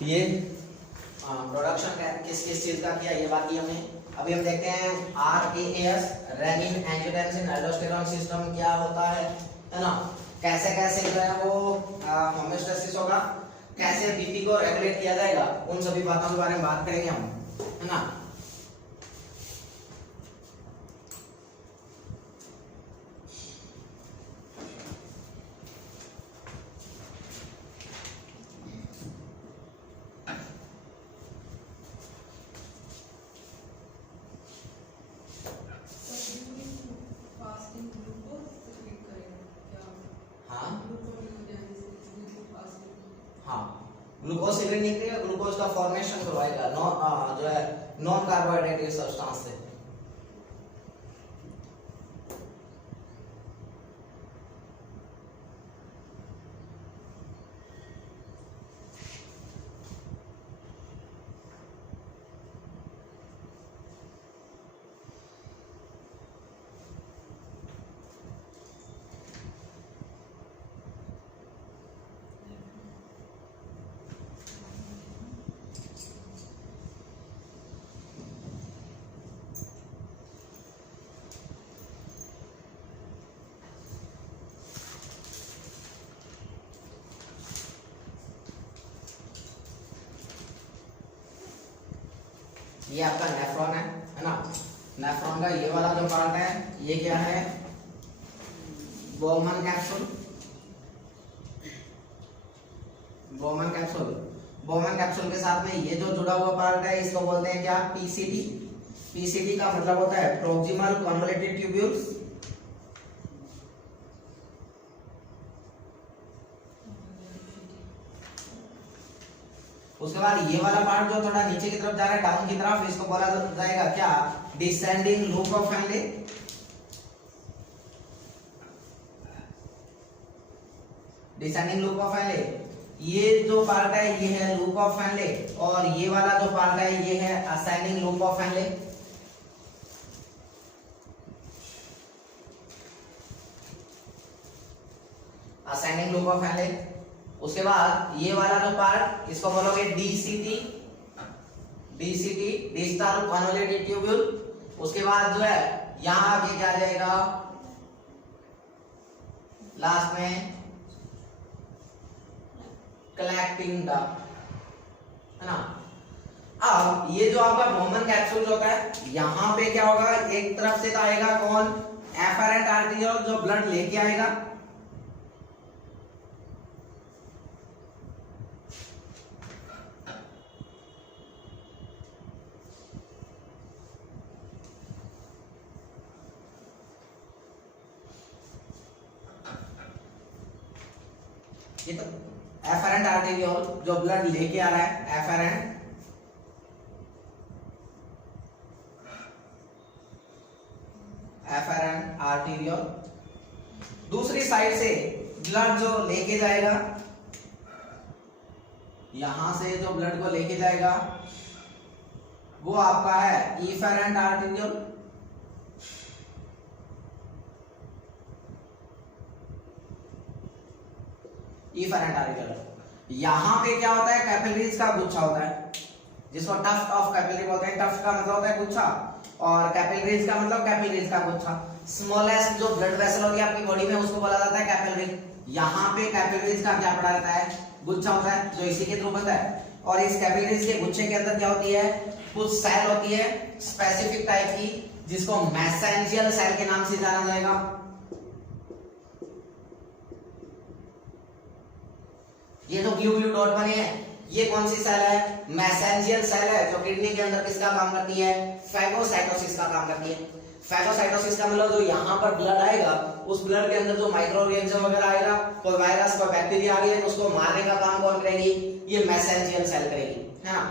ये प्रोडक्शन किस किस चीज का किया ये बात की हमने। अभी हम देखते हैं RAAS renin angiotensin aldosterone system क्या होता है ना, कैसे कैसे जो है वो होमियोस्टेसिस होगा, कैसे बीपी को रेगुलेट किया जाएगा, उन सभी बातों के बारे में बात करेंगे हम, है ना। ग्लूकोज सिग्नल निकलेगा, ग्लूकोज का फॉर्मेशन करवाएगा जो है नॉन कार्बोहाइड्रेट सब्सटेंस से। ये आपका नेफ्रॉन है ना। नेफ्रॉन का ये वाला जो पार्ट है ये क्या है, Bowman capsule. Bowman capsule, Bowman capsule के साथ में ये जो जुड़ा हुआ पार्ट है इसको बोलते हैं क्या, पीसीटी। पीसीटी का मतलब होता है प्रोक्सिमल कन्वोल्यूटेड ट्यूब्यूल्स। उसके बाद ये वाला पार्ट जो थोड़ा नीचे की तरफ जा रहा है, डाउन की तरफ, इसको बोला जाएगा क्या, descending loop of Henle. Descending loop of Henle, ये जो पार्ट है ये है लूप ऑफ फैनले, और ये वाला जो पार्ट है ये है ascending loop of Henle. Ascending loop of Henle. उसके बाद ये वाला जो पार्ट इसको बोलोगे DCT. DCT distal convoluted tubule. उसके बाद जो है यहां आगे क्या जाएगा, लास्ट में कलेक्टिंग डक्ट, है ना। अब ये जो आपका बोमन कैप्सूल होता है यहां पे क्या होगा, एक तरफ से तो आएगा कौन, एफरेंट आर्टेरियोल जो ब्लड लेके आएगा, ये तो एफरेंट आर्टेरियोल जो ब्लड लेके आ रहा है, एफरेंट आर्टेरियोल। दूसरी साइड से ब्लड जो लेके जाएगा, यहां से जो ब्लड को लेके जाएगा वो आपका है इफेरेंट आर्टेरियोल। Efferent arteriole. यहां पे क्या होता है, कैपिलरीज का गुच्छा होता है जिसको टफ्ट ऑफ कैपिलरी बोलते हैं। टफ्ट का मतलब होता है गुच्छा, और कैपिलरीज का मतलब कैपिलरीज का गुच्छा। स्मॉलेस्ट जो ब्लड वेसल होती है आपकी बॉडी में उसको बोला जाता है कैपिलरी। यहाँ पे कैपिलरीज का क्या पड़ा रहता है, गुच्छा होता है जो इसी के थ्रू बनता है। और इस कैपिलरीज के गुच्छे के अंदर क्या होती है, कुछ सेल होती है स्पेसिफिक टाइप की जिसको मैसेंजियल सेल के नाम से जाना जाएगा। ये जो ब्लू ब्लू डॉट बने हैं ये कौन सी सेल है, मैसेंजियल सेल है, जो किडनी के अंदर किसका काम करती है, फैगोसाइटोसिस का काम करती है। फैगोसाइटोसिस का मतलब जो यहाँ पर ब्लड आएगा उस ब्लड के अंदर जो माइक्रो ऑर्गेनिज्म वगैरह आएगा, कोई वायरस कोई बैक्टीरिया आ गई है उसको मारने का काम कौन करेगी, ये मैसेंजियल सेल करेगी, है ना।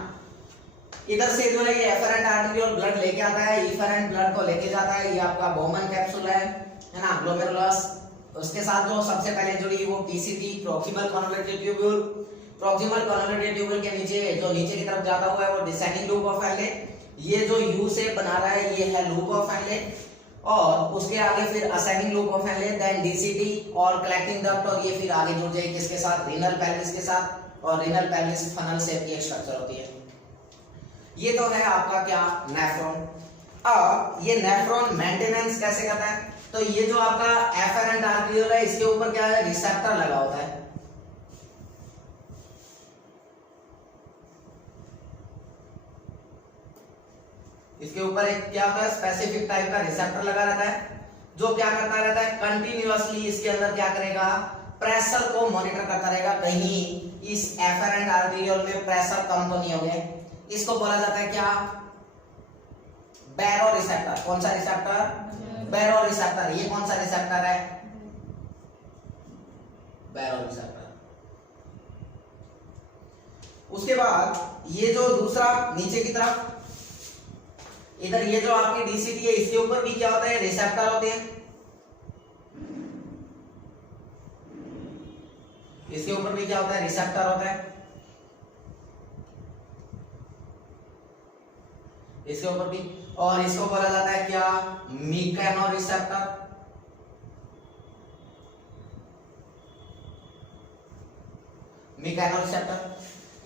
इधर से जो है ये एफरेंट आर्टेरियोल ब्लड लेके आता है, इफेरेंट ब्लड को लेके जाता है, ये आपका बोमन कैप्सूल है ना, ग्लोमेरुलस। उसके साथ जो सबसे पहले जुड़ी वो PCT, proximal convoluted tubule. Proximal convoluted tubule के नीचे जो नीचे की तरफ जाता हुआ है वो डिसेंडिंग लूप ऑफ फैनले। ये जो यू शेप बना रहा है ये है लूप ऑफ फैनले, और उसके आगे फिर ascending loop of Henle, then DCT और कलेक्टिंग डक्ट, और ये फिर आगे जुड़ जाएगी किसके साथ, रीनल पेल्विस के साथ, और रीनल पेनिस फनल शेप की एक स्ट्रक्चर होती है। ये तो है आपका क्या नेफ्रॉन। अब ये नेफ्रॉन मेंटेनेंस कैसे करता है, तो ये जो आपका एफेरेंट आर्टरियोल है इसके ऊपर क्या है रिसेप्टर लगा होता है। इसके ऊपर एक क्या होता है स्पेसिफिक टाइप का रिसेप्टर लगा रहता है जो क्या करता रहता है कंटिन्यूअसली इसके अंदर क्या करेगा प्रेशर को मॉनिटर करता रहेगा, कहीं इस एफेरेंट आर्टरियोल में प्रेशर कम तो नहीं हो गया। इसको बोला जाता है क्या बैरो रिसेप्टर। कौन सा रिसेप्टर बैरो रिसेप्टर। ये कौन सा रिसेप्टर है बैरो रिसेप्टर। उसके बाद ये जो दूसरा नीचे की तरफ इधर ये जो आपकी डीसीटी है इसके ऊपर भी क्या होता है रिसेप्टर होते हैं। इसके ऊपर भी क्या होता है रिसेप्टर होता है। इसके ऊपर भी, और इसको बोला जाता है क्या मैकेनो रिसेप्टर। Mechano receptor.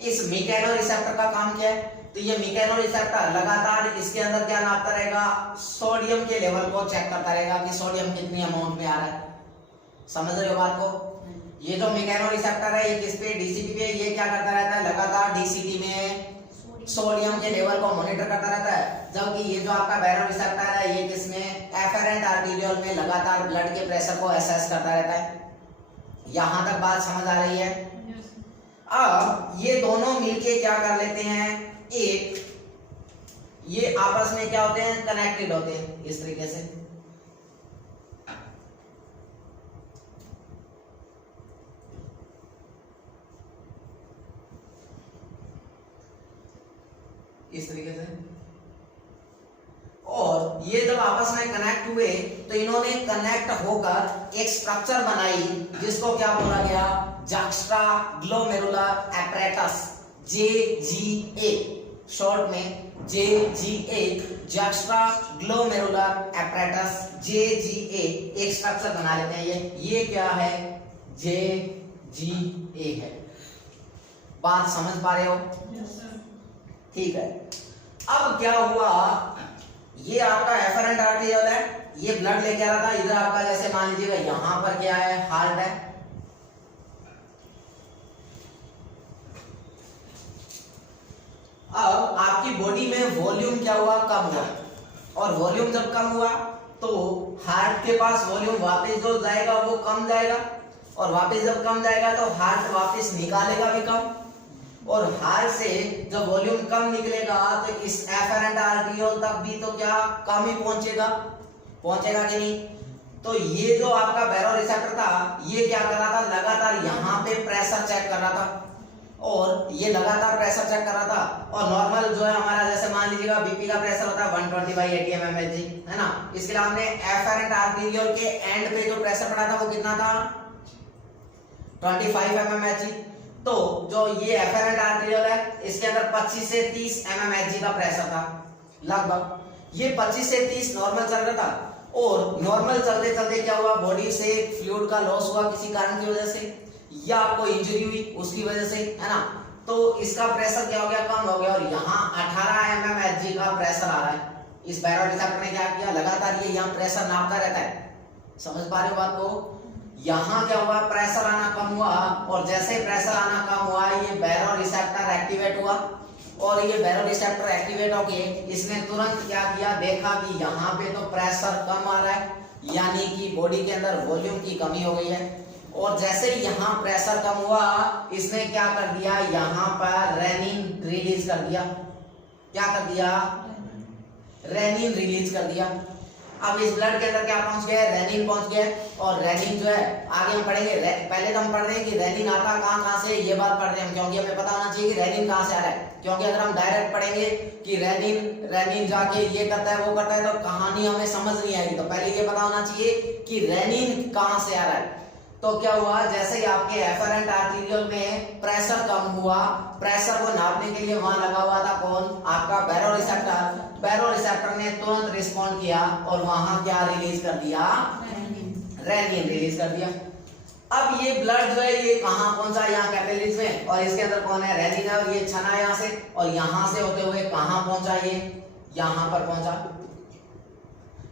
इस मैकेनो रिसेप्टर का काम क्या है, तो ये मैकेनो रिसेप्टर लगातार इसके अंदर क्या नापता रहेगा सोडियम के लेवल को चेक करता रहेगा कि सोडियम कितनी अमाउंट में आ रहा है। समझ रहे हो बात को। ये जो मैकेनो रिसेप्टर है ये किस पे डीसीटी पे ये क्या करता रहता है लगातार डीसीटी में सोडियम के लेवल को मॉनिटर करता रहता है, जबकि ये जो आपका बैरो रिसेप्टर है ये किसमें एफेरेंट आर्टरियोल में लगातार ब्लड के प्रेशर को असेस करता रहता है। यहां तक बात समझ आ रही है। अब ये दोनों मिलके क्या कर लेते हैं एक ये आपस में क्या होते हैं कनेक्टेड होते हैं इस तरीके से। इस तरीके से, और ये जब आपस में कनेक्ट हुए तो इन्होंने कनेक्ट होकर एक स्ट्रक्चर बनाई जिसको क्या बोला गया जक्स्ट्राग्लोमेरुलर एपरेटस JGA, शॉर्ट में JGA जक्स्ट्राग्लोमेरुलर एपरेटस JGA एक स्ट्रक्चर बना लेते हैं। ये क्या है JGA है। बात समझ पा रहे हो? ठीक है। अब क्या हुआ ये आपका एफरेंट आर्टरियोल है, ये ब्लड लेके आ रहा था इधर आपका जैसे मान लीजिएगा यहां पर क्या है हार्ट है। अब आपकी बॉडी में वॉल्यूम क्या हुआ कम हुआ, और वॉल्यूम जब कम हुआ तो हार्ट के पास वॉल्यूम वापस जो जाएगा वो कम जाएगा, और वापस जब कम जाएगा तो हार्ट वापस निकालेगा भी कम, और हार्ट से जब वॉल्यूम कम निकलेगा तो इस एफरेंट आर्टरियोल तक भी तो क्या कम ही पहुंचेगा कि नहीं। तो ये जो आपका बैरो रिसेप्टर था ये क्या कर रहा था लगातार यहाँ पे प्रेशर चेक कर रहा था, और ये लगातार प्रेशर चेक कर रहा था। और नॉर्मल जो है हमारा जैसे मान लीजिएगा बीपी का प्रेशर होता है 120/80 mmHg है ना, इसके लिए हमने एफरेंट आर्टरियोल के एंड पे जो प्रेशर पड़ा था वो कितना था 25 mmHg। तो जो ये एफरेंट आर्टरियोल है इसके अंदर 25 से 30 mmHg का प्रेशर था लगभग। ये 25 से 30 नॉर्मल चल रहा था, और नॉर्मल चलते चलते क्या हुआ बॉडी से फ्लूइड का लॉस हुआ किसी कारण की वजह से, या आपको इंजरी हुई उसकी वजह से है ना, तो इसका प्रेशर क्या हो गया कम हो गया, और यहाँ 18 mmHg का प्रेशर आ रहा है। इस बैरो रिसेप्टर ने क्या किया लगातार ये यहाँ प्रेशर नापता रहता है। समझ पा रहे हो बात को। यहाँ क्या हुआ प्रेशर आना कम हुआ, और जैसे प्रेशर आना कम हुआ ये बैरो रिसेप्टर एक्टिवेट हुआ, और ये बैरो रिसेप्टर एक्टिवेट होके इसने तुरंत क्या किया देखा कि यहाँ पे तो प्रेशर कम आ रहा है, यानी कि बॉडी के अंदर वॉल्यूम की कमी हो गई है। और जैसे ही यहाँ प्रेशर कम हुआ इसने क्या कर दिया यहाँ पर रेनिन रिलीज कर दिया। क्या कर दिया रेनिन रिलीज कर दिया। अब इस ब्लड के अंदर क्या पहुंच गया रेनिन पहुंच गया, और रेनिन जो है आगे हम पढ़ेंगे। पहले तो हम पढ़ रहे हैं कि रेनिन आता कहां से ये बात पढ़ रहे हैं हम, क्योंकि हमें पता होना चाहिए कि रेनिन कहां से आ रहा है। क्योंकि अगर हम डायरेक्ट पढ़ेंगे कि रेनिन जाके ये करता है वो करता है तो कहानी हमें समझ नहीं आएगी। तो पहले ये पता होना चाहिए कि रेनिन कहां से आ रहा है। तो क्या हुआ जैसे ही आपके एफरेंट आर्टरियोल में प्रेशर कम हुआ, प्रेशर को नापने के लिए वहां लगा हुआ था कौन आपका बैरो रिसेप्टर। बैरो रिसेप्टर ने तुरंत रिस्पॉन्ड किया और वहां क्या रिलीज कर दिया रेनिन रिलीज कर दिया। अब ये ब्लड जो है ये कहाँ पहुंचा, यहाँ कैपिलरीज में, और इसके अंदर कौन है, रेनिन है, और ये छना यहाँ से, और यहाँ से होते हुए कहाँ पहुंचा, ये यहाँ पर पहुंचा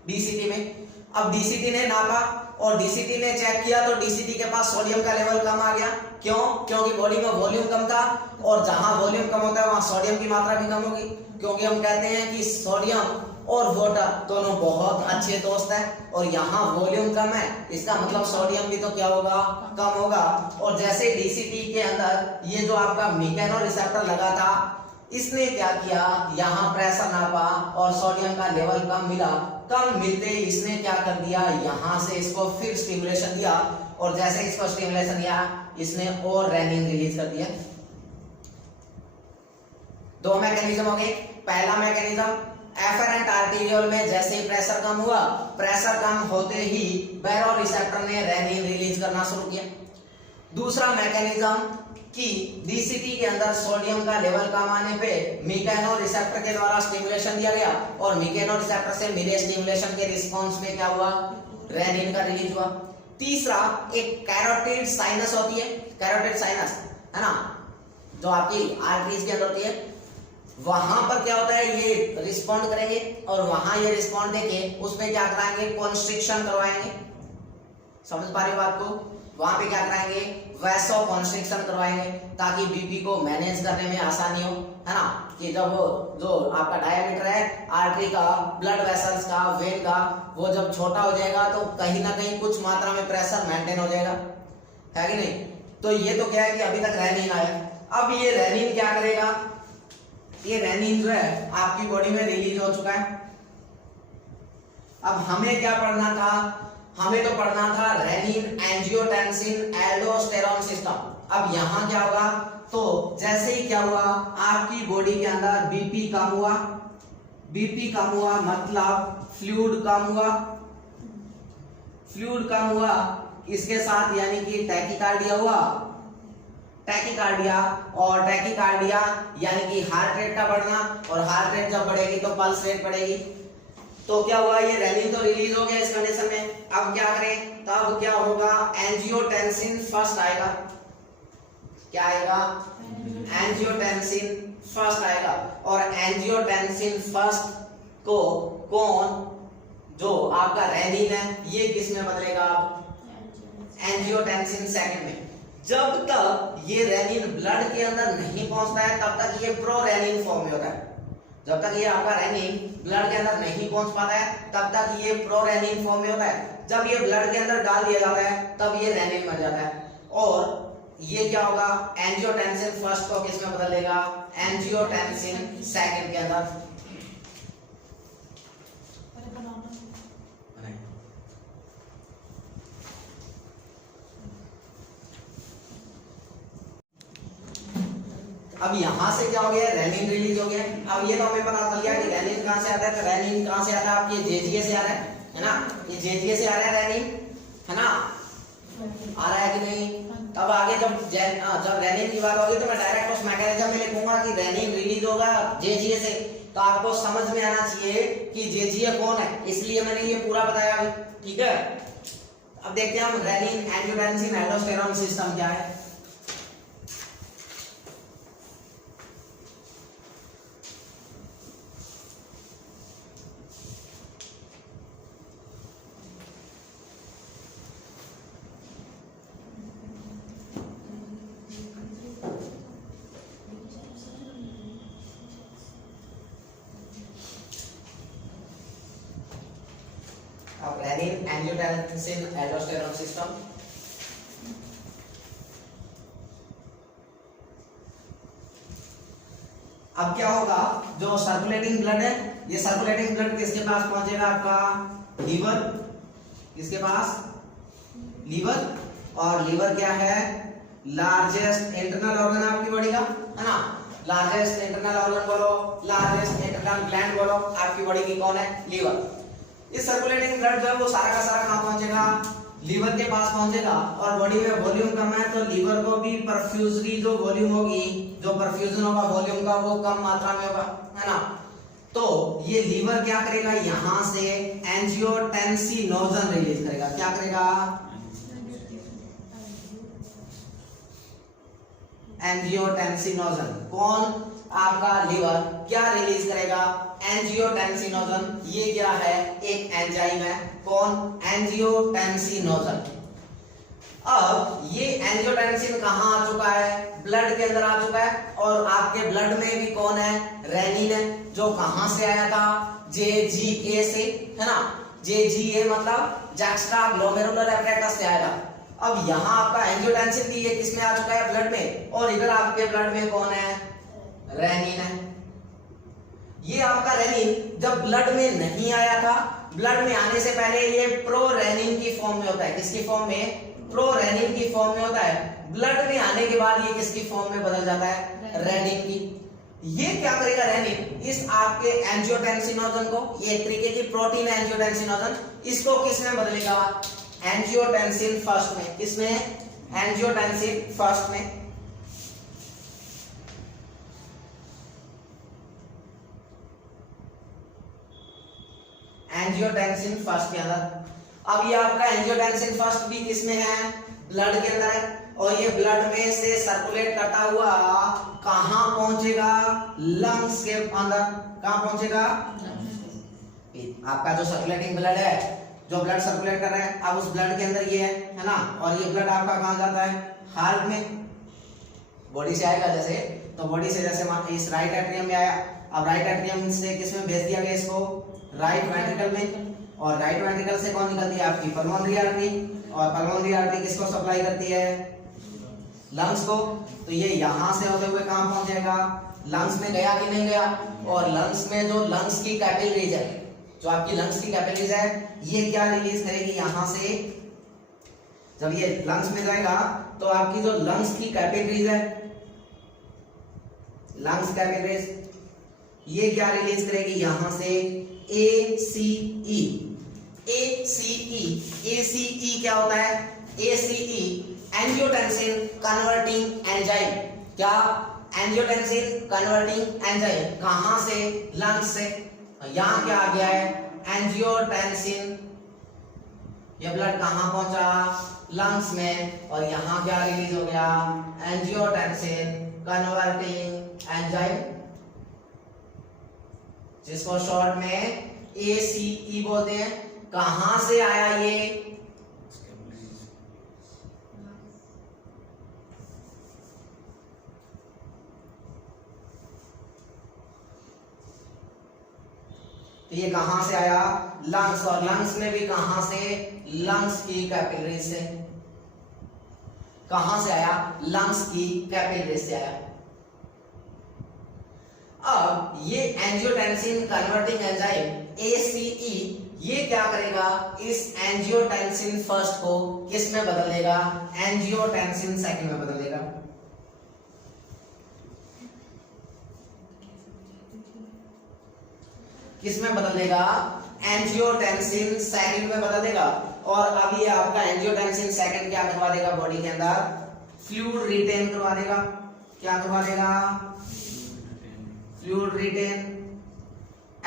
डीसीटी में। अब डीसीटी ने नापा और डीसीटी ने चेक किया तो डीसीटी के पास सोडियम का लेवल कम आ गया। क्यों? क्योंकि बॉडी में वॉल्यूम कम था, और जहां वॉल्यूम कम होता है वहां सोडियम की मात्रा भी कम होगी, क्योंकि हम कहते हैं कि सोडियम और वाटर दोनों बहुत अच्छे दोस्त हैं, और यहाँ वॉल्यूम कम है, इसका मतलब सोडियम भी तो क्या होगा, कम होगा। और जैसे डीसीटी के अंदर ये जो आपका मैकेनो रिसेप्टर लगा था, इसने क्या किया, यहाँ प्रेशर नापा और सोडियम का लेवल कम मिला। कम मिलते ही इसने क्या कर दिया, यहाँ से इसको फिर स्टिमुलेशन दिया, और जैसे इसको स्टिमुलेशन दिया इसने और रेनिन रिलीज कर दिया। दो मैकेनिज्म हो गए। पहला मैकेनिज्म एफरेंट आर्टेरियोल में जैसे ही प्रेशर कम हुआ, प्रेशर कम होते ही बैरो रिसेप्टर ने रेनिन रिलीज करना शुरू किया। दूसरा मैकेनिज्म कि डीसीटी के अंदर सोडियम का लेवल कम आने पे मैकेनो रिसेप्टर के द्वारा स्टिमुलेशन दिया गया, और मैकेनो रिसेप्टर से मिले स्टिमुलेशन के रिस्पांस में क्या हुआ, रेनिन का रिलीज हुआ। तीसरा एक कैरोटिड साइनस होती है, कैरोटिड साइनस है ना, जो आपकी आर्टरीज के अंदर होती है, वहां पर क्या होता है, ये रिस्पॉन्ड करेंगे, और वहां ये रिस्पॉन्ड देके उसमें क्या कराएंगे, कॉन्स्ट्रिक्शन करवाएंगे। समझ पा रहे हो बात को? वहां पे क्या कराएंगे, वैसो कॉन्स्ट्रिक्शन करवाएंगे, ताकि बीपी को मैनेज करने में आसानी हो, है ना, कि जब जो आपका डायमीटर है आर्टरी का, ब्लड वेसल्स का, वेन का, वो जब छोटा हो जाएगा तो कहीं ना कहीं कुछ मात्रा में प्रेशर मेंटेन हो जाएगा, है कि नहीं। तो ये तो क्या है कि अभी तक रेनिन आया। अब ये रेनिन क्या करेगा, ये रेनिन जो है आपकी बॉडी में रिलीज हो चुका है। अब हमें क्या पढ़ना था, हमें तो पढ़ना था रेनिन, एंजियोटेंसिन, एल्डोस्टेरोन सिस्टम। अब यहां क्या होगा, तो जैसे ही क्या हुआ, आपकी बॉडी के अंदर बीपी कम हुआ, बीपी कम हुआ मतलब फ्लूइड कम हुआ, फ्लूइड कम हुआ, इसके साथ यानी कि टैकीकार्डिया हुआ, टैकीकार्डिया, और टैकीकार्डिया यानी कि हार्ट रेट का बढ़ना, और हार्ट रेट जब बढ़ेगी तो पल्स रेट बढ़ेगी। तो क्या हुआ, ये रेनिन तो रिलीज हो गया इस कंडीशन में। अब क्या करें, तब क्या होगा, एंजियोटेंसिन फर्स्ट आएगा। क्या आएगा, एंजियोटेंसिन फर्स्ट आएगा, और एंजियोटेंसिन फर्स्ट को कौन, जो आपका रेनिन है, ये किस में बदलेगा, एंजियोटेंसिन सेकंड में। जब तक ये रेनिन ब्लड के अंदर नहीं पहुंचता है तब तक ये प्रो रेनिन फॉर्म में होता है। जब तक ये आपका रेनिन ब्लड के अंदर नहीं पहुंच पाता है तब तक ये प्रो रेनिन फॉर्म में होता है। जब ये ब्लड के अंदर डाल दिया जाता है तब ये रेनिन बन जाता है, और ये क्या होगा, एंजियोटेंसिन फर्स्ट को किस में बदल देगा, एंजियोटेंसिन सेकंड के अंदर। अब यहां से क्या हो गया, रेनिन रिलीज हो गया। अब ये तो हमें पता चल गया कि रेनिन कहां से आता है, तो रेनिन कहां से आता है, आपके जेजीए से आ रहा है ना, ये जेजीए से आ रहा है रेनिन, है ना, आ रहा है कि नहीं। तब आगे जब रेनिन की बात होगी तो मैं डायरेक्ट उस मैकेनिज्म में लिखूंगा कि रेनिन रिलीज होगा जेजीए से, तो आपको समझ में आना चाहिए कि जेजीए कौन है, इसलिए मैंने ये पूरा बताया अभी, ठीक है। अब देखते हैं हम रेनिन, एंजियोटेंसिन, एल्डोस्टेरोन सिस्टम क्या है। अब रेनिन, एंजियोटेंसिन, एल्डोस्टेरोन सिस्टम। अब क्या होगा, जो सर्कुलेटिंग ब्लड है, ये सर्कुलेटिंग ब्लड किसके पास पहुंचेगा, आपका लीवर, किसके पास, लीवर। और लीवर क्या है, लार्जेस्ट इंटरनल ऑर्गन आपकी बॉडी का, है ना, लार्जेस्ट इंटरनल ऑर्गन बोलो, लार्जेस्ट इंटरनल ग्लैंड बोलो, आपकी बॉडी की कौन है, लीवर। इस सर्कुलेटिंग ब्लड जो है वो सारा का सारा कहां पहुंचेगा, लीवर के पास पहुंचेगा। और बॉडी में वॉल्यूम कम है तो लीवर को भी परफ्यूजरी जो वॉल्यूम होगी, जो परफ्यूजन होगा वॉल्यूम का, वो कम मात्रा में होगा, है ना। तो ये लीवर क्या करेगा, यहां से एंजियोटेंसिनोजन रिलीज करेगा। क्या करेगा, एंजियोटेंसिनोजन। कौन? आपका लिवर क्या रिलीज करेगा? एंजियोटेंसिनोजन। ये क्या है? एक एंजाइम है। कौन? एंजियोटेंसिनोजन। अब ये एंजियोटेंसिन कहाँ आ चुका है? ब्लड के अंदर आ चुका है। और आपके ब्लड में भी कौन है? रेनिन है, जो कहां से आया था? JGA से, है ना। JGA मतलब जैक्स्ट्रा ग्लोमेरुलर एपरेटस से आया। अब यहाँ आपका एंजियोटेंसिन भी ये किसमें आ चुका है? ब्लड में। और इधर आपके ब्लड में कौन है? रेनिन है। ये आपका रेनिन जब ब्लड में नहीं आया था, ब्लड में आने से पहले ये प्रोरेनिन की फॉर्म में होता है। किसकी फॉर्म में? प्रोरेनिन की फॉर्म में होता है। ब्लड में आने के बाद ये किसकी फॉर्म में बदल जाता है? रेनिन की। ये क्या करेगा रेनिन? इस आपके एंजियोटेंसिनोजन को, ये एक तरीके की प्रोटीन है एंजियोटेंसिनोजन, इसको किसमें बदलेगा? एंजियोटेंसिन फर्स्ट में। किसमें? एंजियोटेंसिन फर्स्ट में। एंजियोटेंसिन फर्स्ट के अंदर। अब ये आपका एंजियोटेंसिन फर्स्ट भी किसमें है? ब्लड के अंदर है। और ये ब्लड में से सर्कुलेट करता हुआ कहां पहुंचेगा? लंग्स के अंदर। कहां पहुंचेगा? आपका जो सर्कुलेटिंग ब्लड है, जो ब्लड सर्कुलेट कर रहा है, अब उस ब्लड के अंदर ये है ना। और ये ब्लड आपका कहां जाता है? हार्ट में। बॉडी से आएगा जैसे, तो बॉडी से जैसे मान इस राइट एट्रियम में आया। अब राइट एट्रियम से किसमें भेज दिया गया इसको? राइट वेंट्रिकल में। और राइट वेंट्रिकल से कौन निकलती है? आपकी पल्मोनरी आर्टरी। और पल्मोनरी आर्टरी किसको सप्लाई करती है? लंग्स को। तो ये यहां से होते हुए कहां पहुंच जाएगा? लंग्स में गया कि नहीं गया? और लंग्स में जो लंग्स की कैपिलरीज है, जो आपकी लंग्स की कैपिलरीज है, ये क्या रिलीज करेगी यहां से? जब ये लंग्स में जाएगा तो आपकी जो लंग्स की कैपिलरीज है, लंग्स कैपिलरीज, ये क्या रिलीज करेगी यहां से? ACE। ACE क्या होता है? ACE angiotensin converting enzyme. क्या? Angiotensin converting enzyme. कहां से? लंग्स से। यहां क्या आ गया है? एंजियोटेंसिन। ये ब्लड कहां पहुंचा? लंग्स में। और यहां क्या रिलीज हो गया? एंजियोटेंसिन कन्वर्टिंग एंजाइम, जिसको शॉर्ट में ACE बोलते हैं। कहां से आया ये? तो ये कहां से आया? लंग्स। और लंग्स में भी कहां से? लंग्स की कैपिलरी से। कहां से आया? लंग्स की कैपिलरी से आया। अब ये एंजियोटेंसिन कन्वर्टिंग एंजाइम ACE ये क्या करेगा? इस एंजियोटेंसिन फर्स्ट को किस में बदल देगा? एंजियोटेंसिन सेकंड में बदल देगा। किस में बदल देगा? एंजियोटेंसिन सेकंड में बदल देगा। और अब ये आपका एंजियोटेंसिन सेकंड क्या करवा देगा? बॉडी के अंदर फ्लूइड रिटेन करवा देगा। क्या करवा देगा? Fluid retain.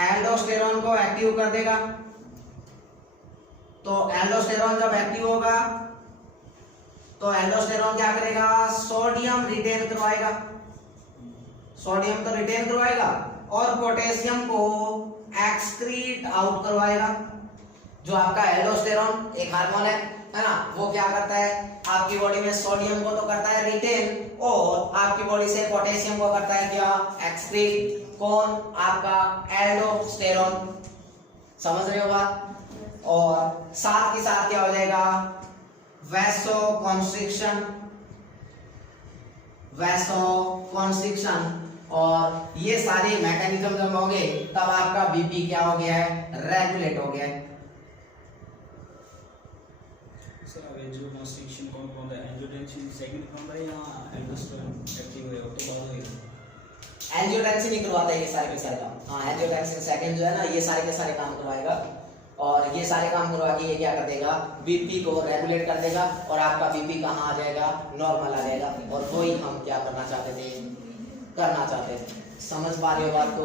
एल्डोस्टेरोन को एक्टिव कर देगा। तो एल्डोस्टेरोन जब एक्टिव होगा तो एल्डोस्टेरोन क्या करेगा? सोडियम रिटेन करवाएगा। सोडियम तो रिटेन करवाएगा और पोटेशियम को एक्सक्रीट आउट करवाएगा। जो आपका एल्डोस्टेरोन एक हार्मोन है ना, वो क्या करता है? आपकी बॉडी में सोडियम को तो करता है रिटेन और आपकी बॉडी से पोटेशियम को करता है क्या? एक्सक्रीट। कौन? आपका एल्डोस्टेरोन। समझ रहे हो बात? और साथ के साथ क्या हो जाएगा? वैसोकॉन्स्ट्रिक्शन। वैसोकॉन्स्ट्रिक्शन। और ये सारे मैकेनिज्म जब होंगे तब आपका बीपी क्या हो गया है? रेगुलेट हो गया है। सर एंजियोटेंसिन कौन कौन है? एंजियोटेंसिन सेकंड कौन है या एल्डोस्टेरोन एक्टिव है तो बाद में? एंजियोटेंसिन ही करवाता है ये सारे के सारे काम। हाँ, एंजियोटेंसिन सेकंड जो है ना, ये सारे के सारे काम करवाएगा। और ये सारे काम करवा के ये क्या कर देगा? बीपी को रेगुलेट कर देगा और आपका बीपी कहाँ आ जाएगा? नॉर्मल आ जाएगा। और वही हम क्या करना चाहते थे? करना चाहते थे। समझ पा रहे हो बात को?